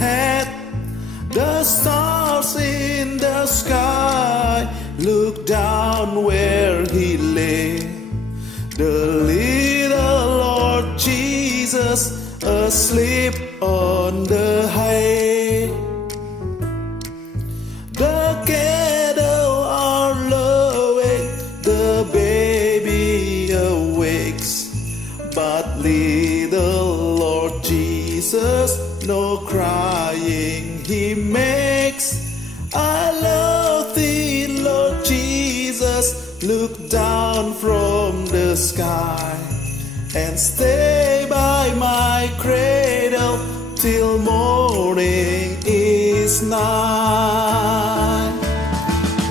hat, the stars in the sky look down where he lay. The little Lord Jesus asleep on the hay. The cattle are lowing, the baby awakes, but little Lord Jesus no crying he makes. I love thee, Lord Jesus, look down from the sky and stay by my cradle till morning is nigh.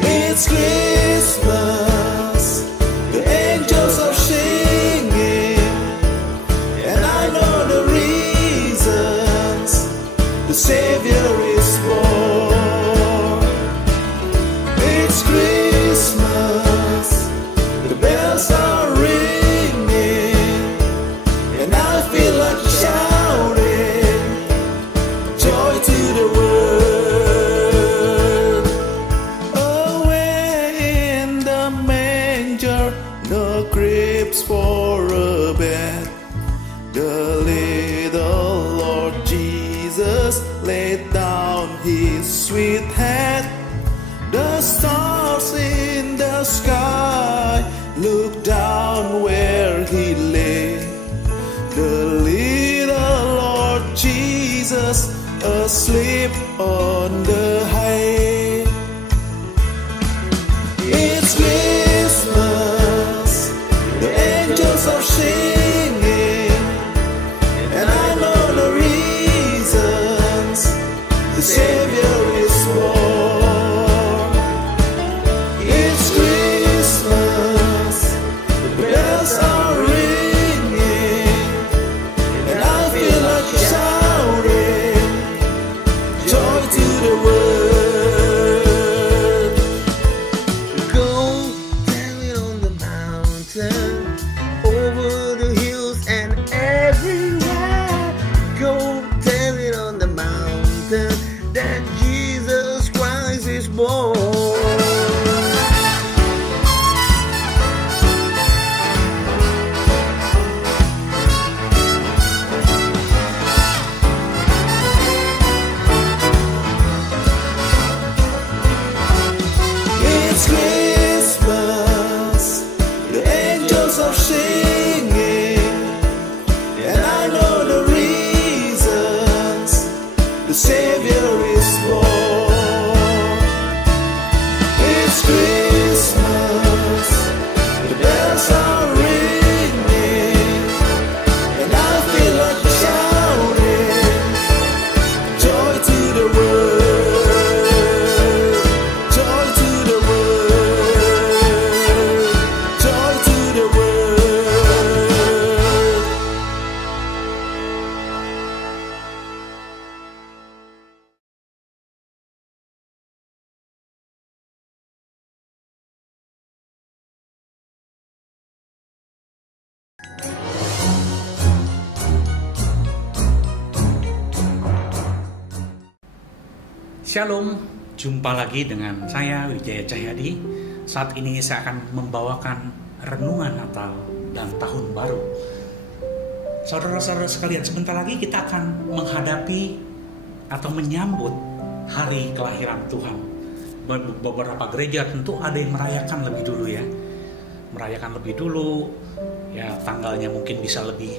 It's Christmas, the angels are singing, and I know the reasons the Savior is born. It's Christmas, the bells are ringing, and I feel like shouting joy to the world. Away in the manger, no cribs for a bed, the little Lord Jesus laid down his sweet head. The stars in the sky look down where he lay. The little Lord Jesus asleep on the hay. It's Christmas, the angels are singing, and I know the reasons the Savior is born. It's Christmas, the bells are ringing, and I feel like shouting joy to the world. Go tell it on the mountain, over the hills and everywhere. Go tell it on the mountain that Jesus Christ is born. It's Christmas, the angels are singing, and I know the reasons the Savior is born. It's Christmas, the bells are ringing, and I feel like shouting joy to the world, joy to the world, joy to the world. Shalom, jumpa lagi dengan saya Wijaya Cahyadi. Saat ini saya akan membawakan renungan Natal dan Tahun Baru. Saudara-saudara sekalian, sebentar lagi kita akan menghadapi atau menyambut hari kelahiran Tuhan. Beberapa gereja tentu ada yang merayakan lebih dulu ya. Merayakan lebih dulu, ya tanggalnya mungkin bisa lebih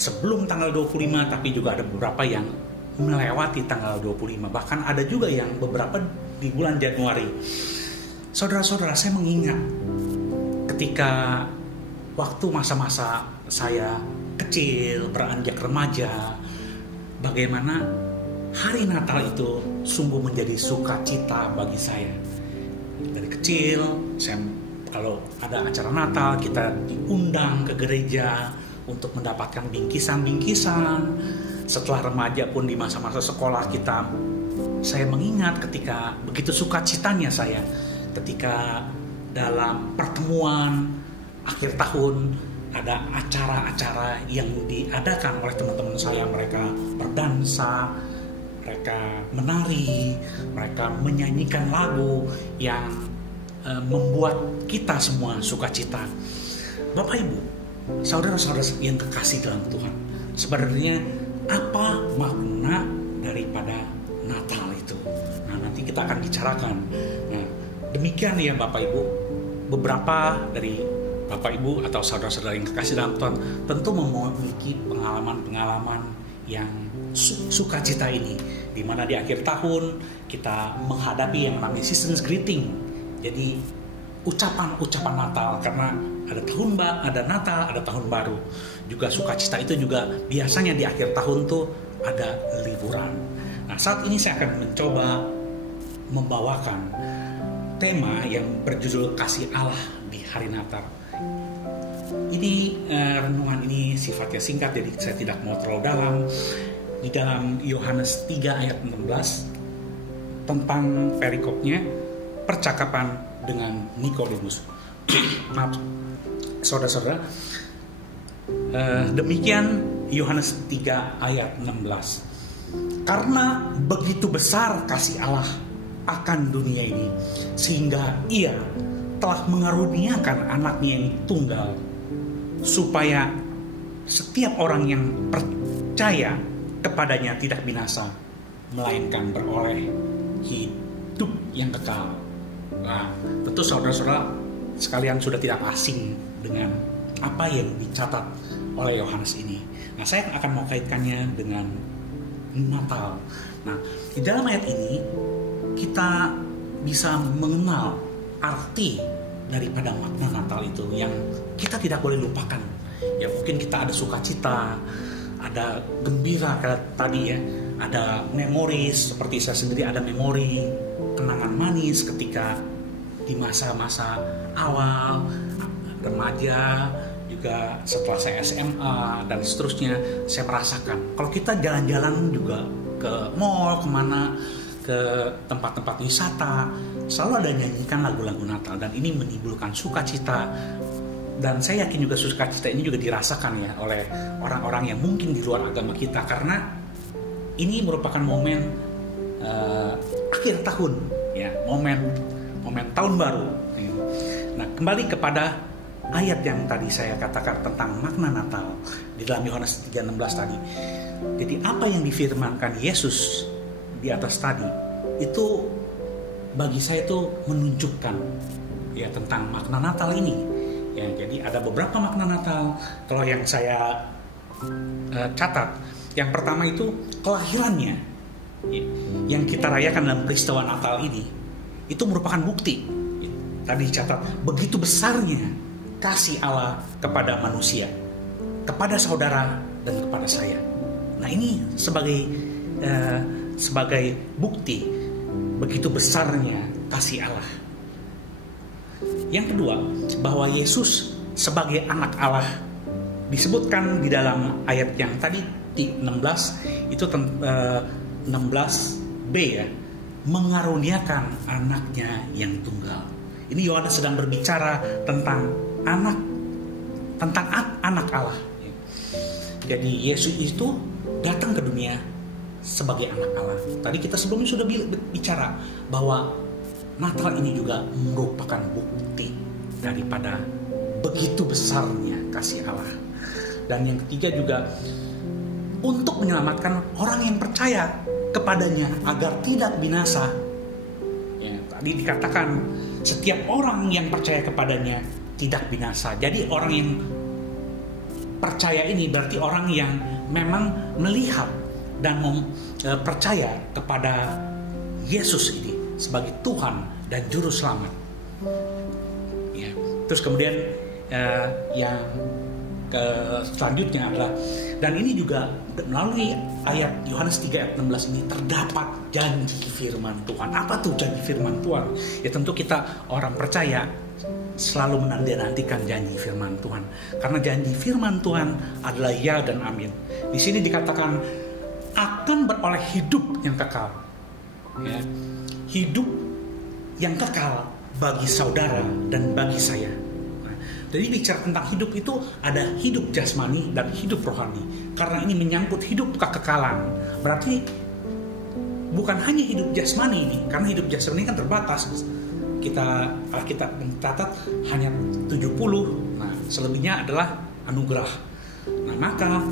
sebelum tanggal 25, tapi juga ada beberapa yang melewati tanggal 25, bahkan ada juga yang beberapa di bulan Januari. Saudara-saudara, saya mengingat ketika waktu masa-masa saya kecil, beranjak remaja, bagaimana hari Natal itu sungguh menjadi sukacita bagi saya. Dari kecil, kalau ada acara Natal, kita diundang ke gereja untuk mendapatkan bingkisan-bingkisan. Setelah remaja pun di masa-masa sekolah kita, saya mengingat ketika begitu sukacitanya saya ketika dalam pertemuan akhir tahun ada acara-acara yang diadakan oleh teman-teman saya. Mereka berdansa, mereka menari, mereka menyanyikan lagu yang membuat kita semua sukacita. Bapak Ibu, saudara-saudara yang kekasih dalam Tuhan, sebenarnya apa makna daripada Natal itu? Nah, nanti kita akan bicarakan. Nah, demikian ya Bapak Ibu, beberapa dari Bapak Ibu atau saudara-saudara yang kekasih dalam Tuhan tentu memiliki pengalaman-pengalaman yang sukacita ini, di mana di akhir tahun kita menghadapi yang namanya season's greeting. Jadi ucapan-ucapan Natal, karena ada Natal, ada tahun baru. Juga sukacita itu juga biasanya di akhir tahun tuh ada liburan. Nah, saat ini saya akan mencoba membawakan tema yang berjudul Kasih Allah di Hari Natal. Ini renungan ini sifatnya singkat, jadi saya tidak mau terlalu dalam. Di dalam Yohanes 3 ayat 16 tentang perikopnya, percakapan dengan Nikodemus. Maaf, saudara-saudara. Demikian Yohanes 3 ayat 16. Karena begitu besar kasih Allah akan dunia ini, sehingga Ia telah mengaruniakan anaknya yang tunggal, supaya setiap orang yang percaya kepadanya tidak binasa, melainkan beroleh hidup yang kekal. Nah, tentu saudara-saudara sekalian sudah tidak asing dengan apa yang dicatat oleh Yohanes ini. Nah, saya akan mau kaitkannya dengan Natal. Nah, di dalam ayat ini kita bisa mengenal arti daripada makna Natal itu yang kita tidak boleh lupakan. Ya, mungkin kita ada sukacita, ada gembira kayak tadi ya, ada memoris, seperti saya sendiri ada memori kenangan manis ketika di masa-masa awal remaja, juga setelah saya SMA dan seterusnya, saya merasakan kalau kita jalan-jalan juga ke mall, kemana, ke tempat-tempat wisata, selalu ada nyanyikan lagu-lagu Natal, dan ini menimbulkan sukacita. Dan saya yakin juga sukacita ini juga dirasakan ya oleh orang-orang yang mungkin di luar agama kita, karena ini merupakan momen akhir tahun ya, momen tahun baru. Nah, kembali kepada ayat yang tadi saya katakan tentang makna Natal di dalam Yohanes 3:16 tadi. Jadi apa yang difirmankan Yesus di atas tadi itu bagi saya itu menunjukkan ya tentang makna Natal ini. Ya, jadi ada beberapa makna Natal. Kalau yang saya catat, yang pertama itu kelahirannya ya, yang kita rayakan dalam peristiwa Natal ini itu merupakan bukti. Ya, tadi dicatat begitu besarnya kasih Allah kepada manusia, kepada saudara dan kepada saya. Nah, ini sebagai bukti begitu besarnya kasih Allah. Yang kedua, bahwa Yesus sebagai anak Allah disebutkan di dalam ayat yang tadi di 16 itu 16b ya, mengaruniakan anaknya yang tunggal. Ini Yohanes sedang berbicara tentang anak Allah. Jadi Yesus itu datang ke dunia sebagai anak Allah. Tadi kita sebelumnya sudah bicara bahwa Natal ini juga merupakan bukti daripada begitu besarnya kasih Allah. Dan yang ketiga juga untuk menyelamatkan orang yang percaya kepadanya agar tidak binasa. Ya, tadi dikatakan setiap orang yang percaya kepadanya tidak binasa. Jadi orang yang percaya ini berarti orang yang memang melihat dan percaya kepada Yesus ini sebagai Tuhan dan Juru Selamat. Ya. Terus kemudian yang selanjutnya adalah, dan ini juga melalui ayat Yohanes 3 ayat 16 ini terdapat janji firman Tuhan. Apa tuh janji firman Tuhan? Ya tentu kita orang percaya selalu menanti-nantikan janji firman Tuhan, karena janji firman Tuhan adalah ya dan amin. Di sini dikatakan akan beroleh hidup yang kekal. Ya. Hidup yang kekal bagi saudara dan bagi saya. Nah, jadi bicara tentang hidup itu ada hidup jasmani dan hidup rohani. Karena ini menyangkut hidup kekekalan. Berarti bukan hanya hidup jasmani ini, karena hidup jasmani kan terbatas. Kita mencatat hanya 70. Nah, selebihnya adalah anugerah. Nah, maka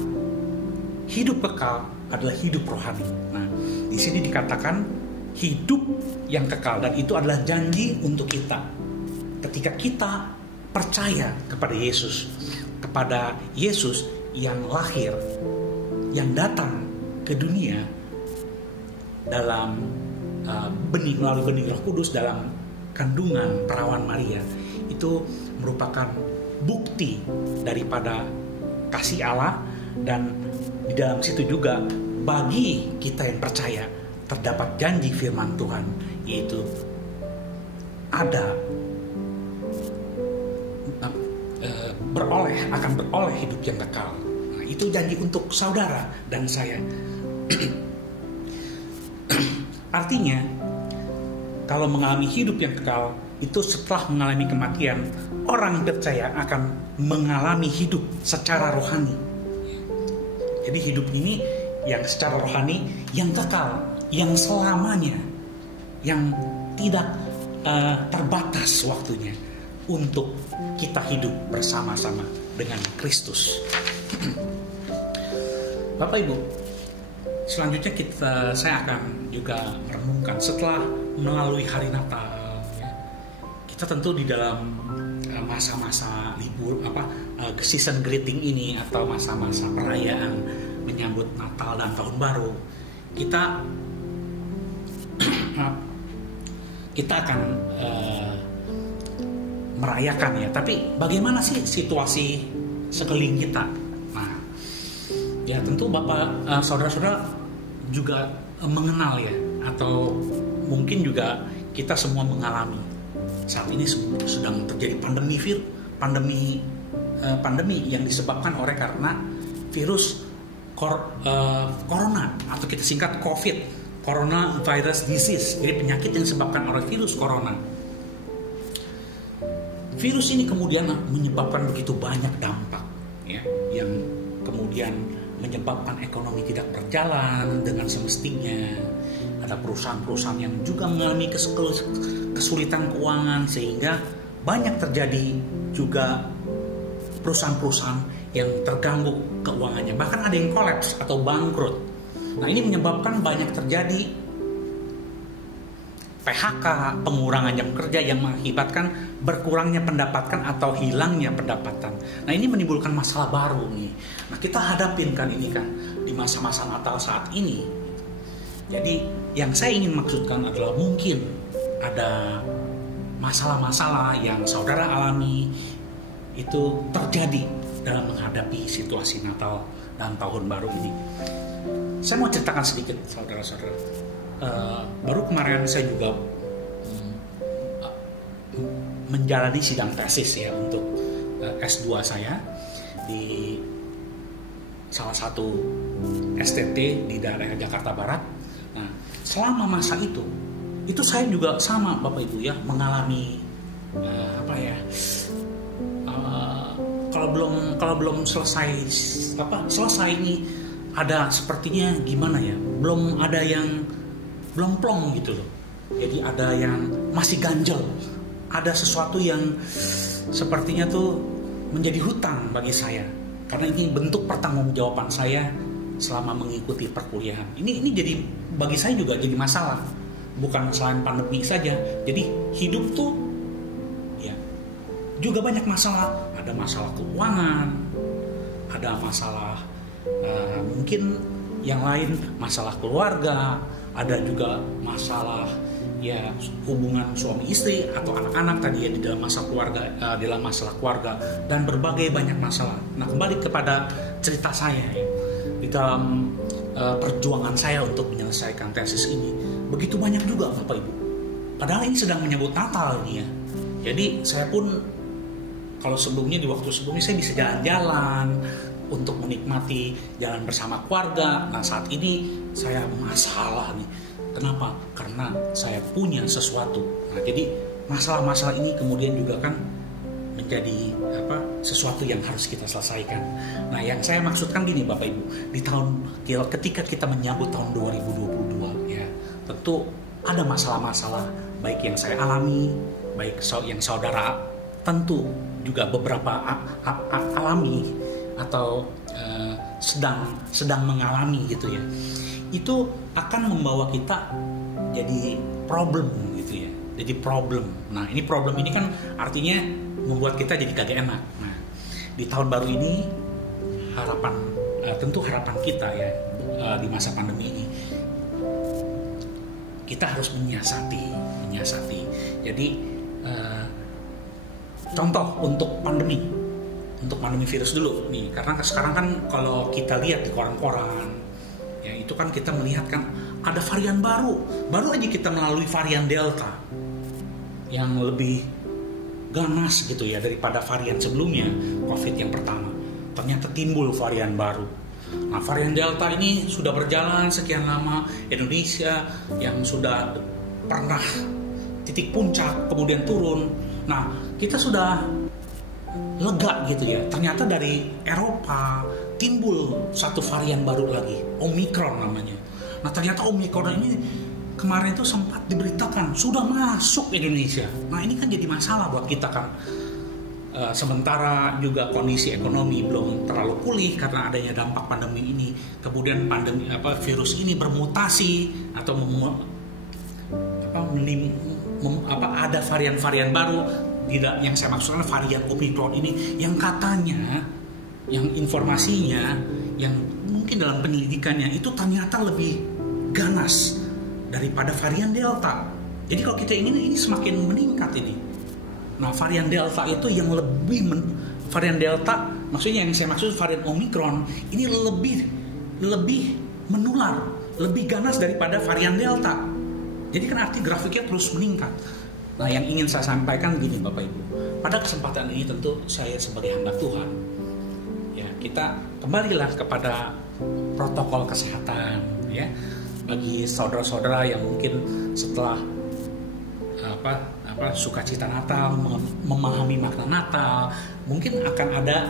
hidup kekal adalah hidup rohani. Nah, di sini dikatakan hidup yang kekal, dan itu adalah janji untuk kita. Ketika kita percaya kepada Yesus yang lahir, yang datang ke dunia dalam melalui benih Roh Kudus dalam kandungan perawan Maria, itu merupakan bukti daripada kasih Allah. Dan di dalam situ juga bagi kita yang percaya terdapat janji firman Tuhan, yaitu akan beroleh hidup yang kekal. Nah, itu janji untuk saudara dan saya. Artinya, kalau mengalami hidup yang kekal, itu setelah mengalami kematian, orang percaya akan mengalami hidup secara rohani. Jadi hidup ini yang secara rohani, yang kekal, yang selamanya, yang tidak terbatas waktunya untuk kita hidup bersama-sama dengan Kristus. Bapak Ibu, selanjutnya saya akan juga merenungkan setelah melalui hari Natal, ya, kita tentu di dalam masa-masa libur season greeting ini, atau masa-masa perayaan menyambut Natal dan Tahun Baru, kita akan merayakan, ya. Tapi bagaimana sih situasi sekeliling kita? Nah, ya tentu Bapak, saudara-saudara juga mengenal, ya, atau mungkin juga kita semua mengalami saat ini sedang terjadi pandemi yang disebabkan oleh karena virus corona, atau kita singkat COVID, coronavirus disease. Jadi penyakit yang disebabkan oleh virus corona. Virus ini kemudian menyebabkan begitu banyak dampak, ya, yang kemudian menyebabkan ekonomi tidak berjalan dengan semestinya. Ada perusahaan-perusahaan yang juga mengalami kesulitan keuangan, sehingga banyak terjadi juga perusahaan-perusahaan yang terganggu keuangannya, bahkan ada yang kolaps atau bangkrut. Nah, ini menyebabkan banyak terjadi PHK, pengurangan jam kerja, yang mengakibatkan berkurangnya pendapatan atau hilangnya pendapatan. Nah, ini menimbulkan masalah baru nih. Nah, kita hadapin kan ini kan di masa-masa Natal saat ini. Jadi yang saya ingin maksudkan adalah mungkin ada masalah-masalah yang saudara alami itu terjadi dalam menghadapi situasi Natal dan Tahun Baru ini. Saya mau ceritakan sedikit, saudara-saudara. Baru kemarin saya juga menjalani sidang tesis, ya, untuk S2 saya di salah satu STT di daerah Jakarta Barat. Nah, selama masa itu saya juga sama, Bapak Ibu, ya, mengalami kalau belum selesai ini ada sepertinya gimana, ya, belum plong gitu loh. Jadi ada yang masih ganjel, ada sesuatu yang sepertinya tuh menjadi hutang bagi saya, karena ini bentuk pertanggungjawaban saya selama mengikuti perkuliahan. Ini jadi bagi saya juga jadi masalah, bukan selain pandemi saja. Jadi hidup tuh, ya, juga banyak masalah. Ada masalah keuangan, ada masalah mungkin yang lain, masalah keluarga, ada juga masalah, ya, hubungan suami istri atau anak-anak tadi, ya, di dalam masalah keluarga, dan berbagai banyak masalah. Nah, kembali kepada cerita saya, ya, di dalam perjuangan saya untuk menyelesaikan tesis ini, begitu banyak juga, Bapak Ibu. Padahal ini sedang menyambut Natal ini, ya. Jadi saya pun, kalau di waktu sebelumnya saya bisa jalan-jalan untuk menikmati jalan bersama keluarga. Nah, saat ini saya masalah nih. Kenapa? Karena saya punya sesuatu. Nah, jadi masalah-masalah ini kemudian juga kan menjadi sesuatu yang harus kita selesaikan. Nah, yang saya maksudkan gini, Bapak Ibu, ketika kita menyambut tahun 2022, ya, tentu ada masalah-masalah, baik yang saya alami, baik yang saudara tentu juga beberapa alami atau sedang mengalami gitu ya. Itu akan membawa kita jadi problem gitu ya. Jadi problem. Nah, ini problem ini kan artinya membuat kita jadi kagak enak. Nah, di tahun baru ini tentu harapan kita ya di masa pandemi ini kita harus menyiasati. Jadi contoh untuk pandemi virus dulu nih, karena sekarang kan kalau kita lihat di koran-koran ya, itu kan kita melihat kan ada varian baru aja kita melalui varian Delta yang lebih ganas gitu ya daripada varian sebelumnya COVID yang pertama. Ternyata timbul varian baru. Nah, varian Delta ini sudah berjalan sekian lama. Indonesia yang sudah pernah titik puncak kemudian turun. Nah, kita sudah lega gitu ya. Ternyata dari Eropa timbul satu varian baru lagi, Omicron namanya. Nah, ternyata Omicron ini kemarin itu sempat diberitakan sudah masuk Indonesia. Nah, ini kan jadi masalah buat kita kan. Sementara juga kondisi ekonomi belum terlalu pulih karena adanya dampak pandemi ini. Kemudian virus ini bermutasi atau ada varian-varian baru. Tidak, yang saya maksudkan varian Omicron ini yang katanya, yang informasinya, yang mungkin dalam penyelidikannya itu ternyata lebih ganas daripada varian Delta. Jadi kalau kita ingin ini semakin meningkat ini. Nah, varian Delta itu yang varian Delta, maksudnya yang saya maksud varian Omicron ini lebih menular, lebih ganas daripada varian Delta. Jadi kan arti grafiknya terus meningkat. Nah, yang ingin saya sampaikan gini Bapak Ibu, pada kesempatan ini tentu saya sebagai hamba Tuhan, ya kita kembalilah kepada protokol kesehatan, ya bagi saudara-saudara yang mungkin setelah sukacita Natal, memahami makna Natal, mungkin akan ada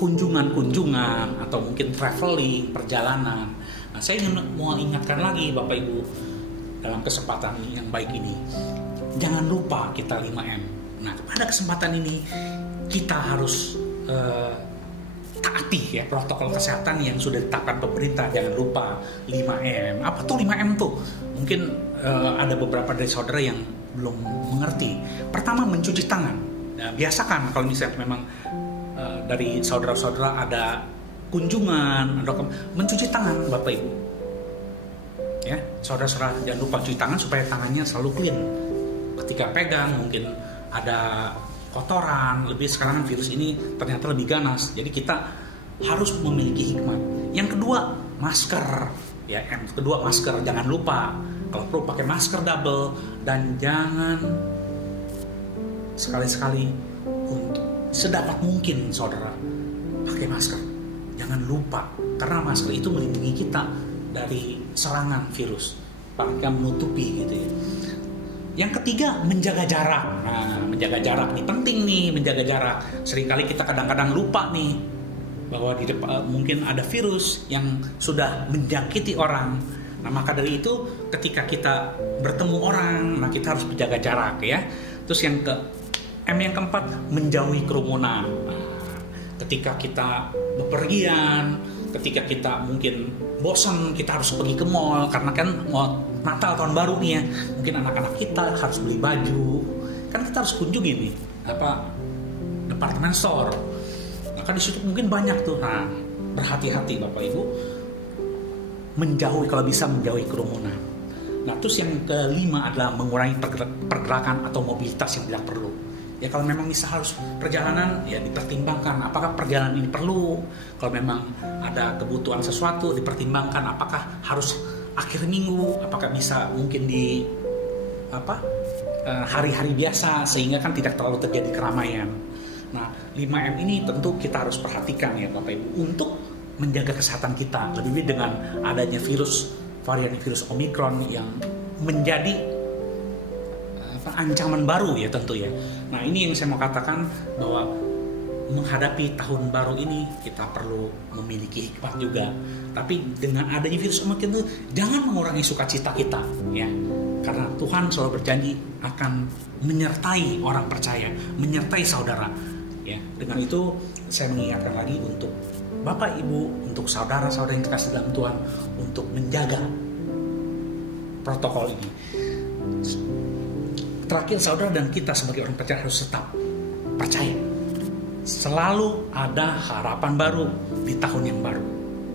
kunjungan atau mungkin traveling, perjalanan. Nah, saya ingin mau ingatkan lagi Bapak Ibu dalam kesempatan yang baik ini, jangan lupa kita 5M. Nah, pada kesempatan ini kita harus taati ya protokol kesehatan yang sudah ditetapkan pemerintah. Jangan lupa 5M. Apa tuh 5M tuh? Mungkin ada beberapa dari saudara yang belum mengerti. Pertama, mencuci tangan. Nah, biasakan kalau misalnya memang dari saudara-saudara ada kunjungan, mencuci tangan Bapak Ibu. Ya, saudara-saudara jangan lupa cuci tangan supaya tangannya selalu clean. Ketika pegang mungkin ada kotoran, lebih sekarang virus ini ternyata lebih ganas. Jadi kita harus memiliki hikmat. Yang kedua, masker. Ya, yang kedua masker, jangan lupa kalau perlu pakai masker double, dan jangan sekali-sekali untuk sedapat mungkin saudara pakai masker. Jangan lupa, karena masker itu melindungi kita dari serangan virus, bahkan menutupi gitu ya. Yang ketiga, menjaga jarak. Nah, menjaga jarak nih penting nih, menjaga jarak. Seringkali kita kadang-kadang lupa nih bahwa di depan mungkin ada virus yang sudah menjangkiti orang. Nah, maka dari itu ketika kita bertemu orang, nah kita harus menjaga jarak ya. Terus yang keempat, menjauhi kerumunan. Nah, ketika kita bepergian, ketika kita mungkin bosan, kita harus pergi ke mall karena kan mau Natal tahun baru nih ya, mungkin anak-anak kita harus beli baju, kan kita harus kunjungi nih departemen store. Nah, kan di situ mungkin banyak tuh. Nah, berhati-hati Bapak Ibu, kalau bisa menjauhi kerumunan. Nah, terus yang kelima adalah mengurangi pergerakan atau mobilitas yang tidak perlu. Ya, kalau memang bisa harus perjalanan, ya dipertimbangkan apakah perjalanan ini perlu. Kalau memang ada kebutuhan sesuatu, dipertimbangkan apakah harus akhir minggu, apakah bisa mungkin di hari-hari biasa, sehingga kan tidak terlalu terjadi keramaian. Nah, 5M ini tentu kita harus perhatikan ya Bapak Ibu untuk menjaga kesehatan kita, lebih dengan adanya varian virus Omicron yang menjadi ancaman baru ya tentu ya. Nah, ini yang saya mau katakan bahwa menghadapi tahun baru ini kita perlu memiliki hikmat juga. Tapi dengan adanya virus Omicron itu jangan mengurangi sukacita kita, ya. Karena Tuhan selalu berjanji akan menyertai orang percaya, menyertai saudara, ya. Dengan itu saya mengingatkan lagi untuk Bapak Ibu, untuk saudara-saudara yang dikasih dalam Tuhan, untuk menjaga protokol ini. Terakhir, saudara dan kita sebagai orang percaya harus tetap percaya. Selalu ada harapan baru di tahun yang baru.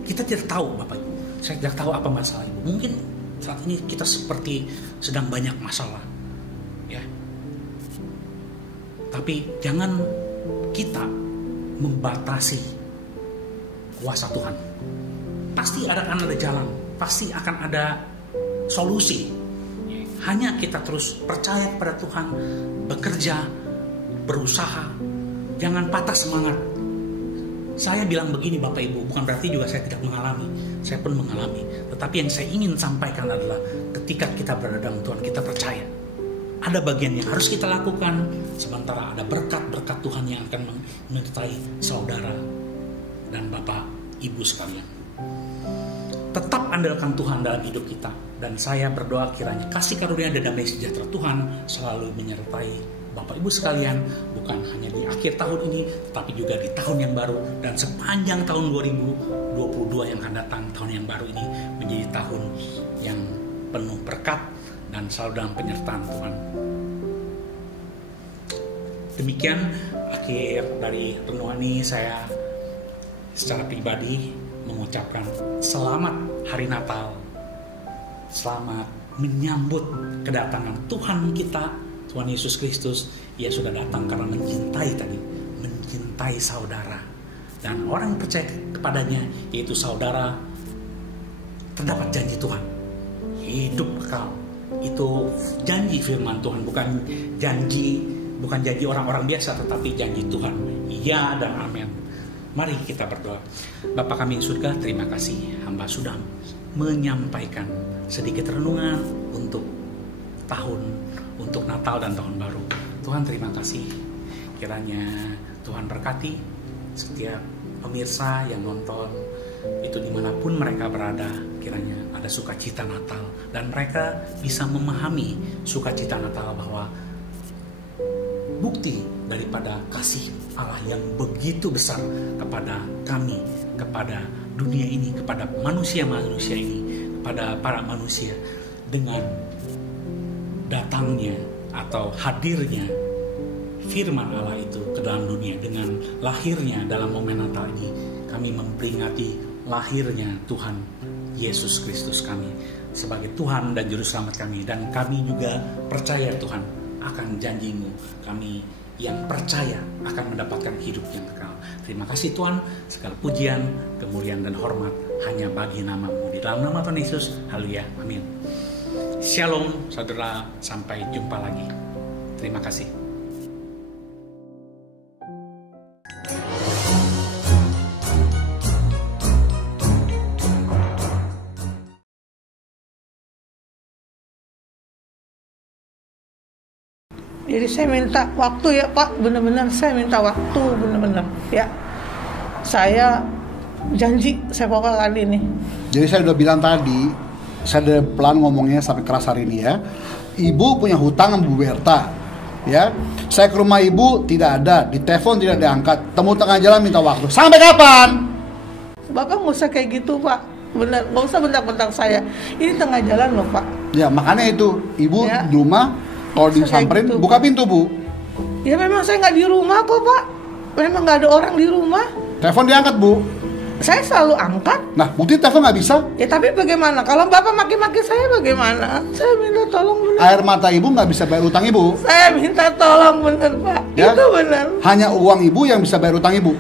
Kita tidak tahu, Bapak Ibu. Saya tidak tahu apa masalah Ibu. Mungkin saat ini kita seperti sedang banyak masalah, ya. Tapi jangan kita membatasi kuasa Tuhan. Pasti akan ada jalan, pasti akan ada solusi. Hanya kita terus percaya kepada Tuhan, bekerja, berusaha, jangan patah semangat. Saya bilang begini Bapak Ibu, bukan berarti juga saya tidak mengalami. Saya pun mengalami. Tetapi yang saya ingin sampaikan adalah ketika kita berada dalam Tuhan, kita percaya. Ada bagian yang harus kita lakukan, sementara ada berkat-berkat Tuhan yang akan menyertai saudara dan Bapak Ibu sekalian. Tetap andalkan Tuhan dalam hidup kita. Dan saya berdoa kiranya kasih karunia dan damai sejahtera Tuhan selalu menyertai Bapak Ibu sekalian, bukan hanya di akhir tahun ini, tapi juga di tahun yang baru dan sepanjang tahun 2022 yang akan datang. Tahun yang baru ini menjadi tahun yang penuh berkat dan selalu dalam penyertaan Tuhan. Demikian akhir dari renungan ini. Saya secara pribadi mengucapkan selamat Hari Natal, selamat menyambut kedatangan Tuhan kita, Tuhan Yesus Kristus. Ia sudah datang karena mencintai saudara, dan orang yang percaya kepadanya, yaitu saudara, terdapat janji Tuhan, hidup kekal. Itu janji firman Tuhan, bukan janji orang-orang biasa, tetapi janji Tuhan. Ya dan amin. Mari kita berdoa. Bapa kami yang surga, terima kasih hamba sudah menyampaikan sedikit renungan untuk Natal dan Tahun Baru. Tuhan terima kasih. Kiranya Tuhan berkati setiap pemirsa yang nonton, itu dimanapun mereka berada, kiranya ada sukacita Natal. Dan mereka bisa memahami sukacita Natal bahwa bukti daripada kasih Allah yang begitu besar kepada kami, kepada dunia ini, kepada manusia-manusia ini, kepada para manusia, dengan datangnya atau hadirnya firman Allah itu ke dalam dunia, dengan lahirnya dalam momen Natal ini, kami memperingati lahirnya Tuhan Yesus Kristus kami sebagai Tuhan dan Juru Selamat kami. Dan kami juga percaya Tuhan akan janji-Mu. Kami yang percaya akan mendapatkan hidup yang kekal. Terima kasih Tuhan, segala pujian, kemuliaan dan hormat hanya bagi nama-Mu. Di dalam nama Tuhan Yesus, haleluya, amin. Shalom saudara, sampai jumpa lagi. Terima kasih. Jadi saya minta waktu ya Pak, benar-benar saya minta waktu, benar-benar ya. Saya janji saya pokoknya kali ini. Jadi saya udah bilang tadi, saya udah pelan ngomongnya sampai keras hari ini ya. Ibu punya hutang sama Bu Berta, ya. Saya ke rumah ibu tidak ada, di telepon tidak diangkat, temu tengah jalan minta waktu. Sampai kapan? Bapak nggak usah kayak gitu Pak, benar, nggak usah bentak-bentak saya. Ini tengah jalan loh Pak. Ya makanya itu, ibu ya. di rumah kalau disamperin gitu. buka pintu Bu. Ya memang saya nggak di rumah kok Pak, memang nggak ada orang di rumah. Telepon diangkat Bu. Saya selalu angkat. Nah bukti telepon nggak bisa. Ya tapi bagaimana? Kalau Bapak maki-maki saya bagaimana? Saya minta tolong benar. Air mata ibu nggak bisa bayar utang ibu. Saya minta tolong benar Pak. Ya? Itu benar. Hanya uang ibu yang bisa bayar utang ibu.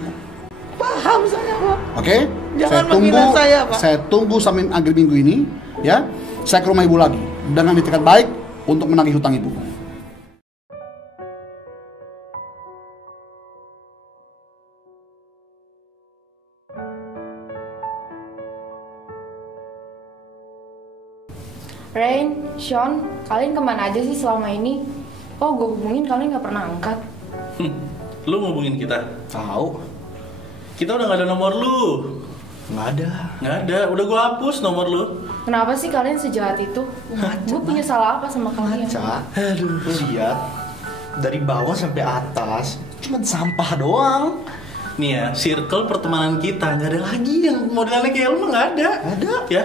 Paham saya Pak. Oke? Jangan menghina saya Pak. Saya tunggu sampai akhir minggu ini, ya. Saya ke rumah ibu lagi dengan itikat baik untuk menagih hutang ibu. Rain, Sean, kalian kemana aja sih selama ini? Oh, gue hubungin kalian gak pernah angkat. Lu ngubungin kita? Tahu. Kita udah gak ada nomor lu. Nggak ada. Nggak ada, udah gua hapus nomor lu. Kenapa sih kalian sejahat itu? Gue punya salah apa sama kalian? Ca, aduh, lihat dari bawah sampai atas, cuman sampah doang. Nih ya, circle pertemanan kita nggak ada lagi yang modelnya kayak lu mah nggak ada. Ada. Ya.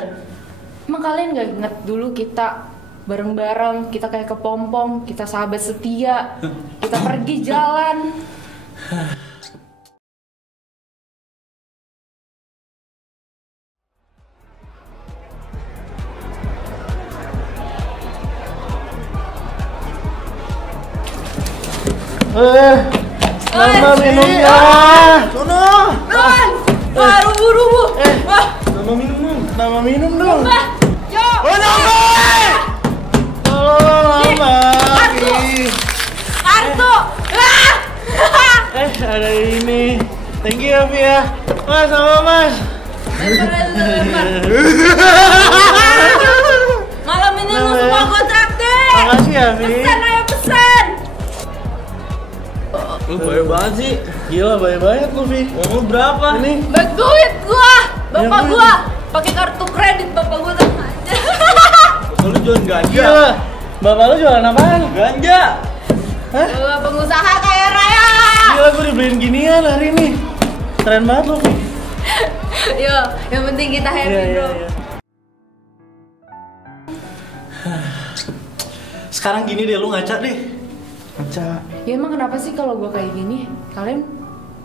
Emang kalian gak inget dulu kita bareng-bareng, kita kayak kepompong, kita sahabat setia, kita pergi jalan. Nama minumnya. Sono. Wah, rubuh. Wah, Nama minum dong. yo. Kartu. Ada ini. Thank you ya, Vi ya. Mas, sama Mas. Malam ini lu semua gue traktir. Makasih ya, Vi. Pesan ayo pesan. Lu baik banget sih. Gila, baik banget lu, Vi. Uang lu berapa? Ini. Duit gua, bapak Ya, gua pakai kartu kredit bapak gua tuh aja. Lu jualan ganja. Gila. Bapak lu jualan apaan? Ganja. Gua pengusaha kaya raya. Gila, gua dibeliin ginian hari ini. Keren banget lu, Vi. Yo, yang penting kita happy bro. Sekarang gini deh, lu ngaca deh. Ca, Ya emang kenapa sih kalau gua kayak gini? Kalian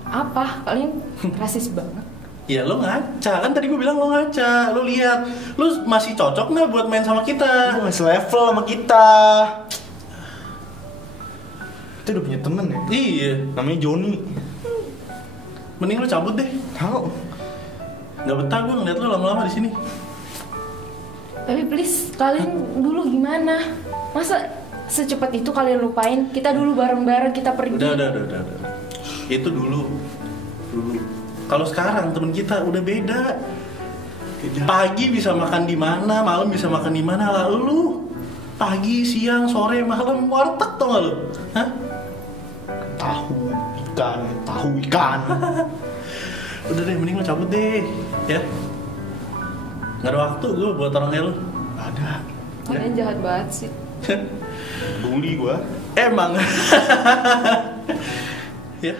apa? Kalian rasis banget. Ya lu ngaca, kan tadi gue bilang lu ngaca. Lu lihat, lu masih cocok nggak buat main sama kita? lu nggak selevel sama kita. Itu udah punya temen ya? Iya, Namanya Joni. mending lu cabut deh. Tahu? Nggak betah gue ngeliat lu lama-lama di sini. Tapi please, kalian dulu gimana? Masa secepat itu kalian lupain? Kita dulu bareng-bareng kita pergi. Udah. Itu dulu. Kalau sekarang temen kita udah beda. Pagi bisa makan di mana, malam bisa makan di mana. Lah lu pagi, siang, sore, malam warteg tau gak lu? Hah? Tahu ikan. Udah deh, mending lu cabut deh, ya. Nggak ada waktu gue buat orang kayak lu. Ada. Kalian jahat banget sih. Bully gua. Emang. Ya.